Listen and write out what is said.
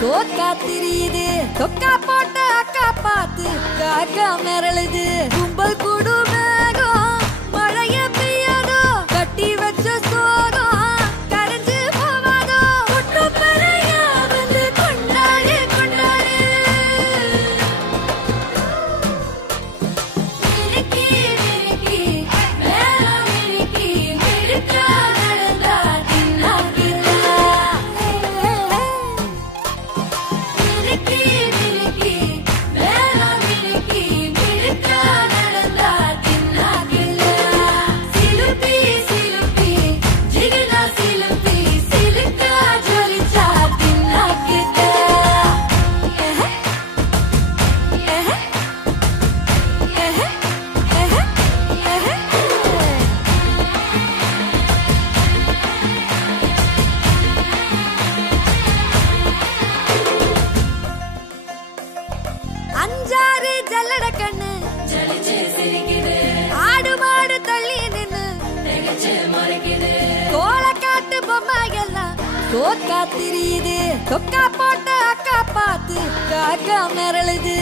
தோக்கா திரியுது தொக்கா போட்ட அக்கா பார்த்து காக்கா மிரளுது கும்பல் கூடு மேகம் மழைய பெய்யாதோ கட்டி வச்ச சோகம் கரைஞ்சு போவாதோ ஒட்டு பெறையா வந்து கொண்டாடு கொண்டாடு மினுக்கி மினுக்கி மேல மினுக்கி மினுக்கா நடந்தா தின்னாக்குதா மினுக்கி மினுக்கி மேல மினுக்கி மினுக்கா நடந்தா தின்னாக்குதா சிலுப்பி சிலுப்பி ஜிகினா சிலுப்பி சிலுக்கா ஜொலிச்சா தின்னாக்குதா அஞ்சாறு ஜல்லட கண்ணு ஆடு மாடு தள்ளி நின்னு கோலக்காட்டு பொம்மை எல்லாம் தோக்கா திரியுது தொக்கா போட்ட அக்கா பார்த்து காக்கா மிரளுது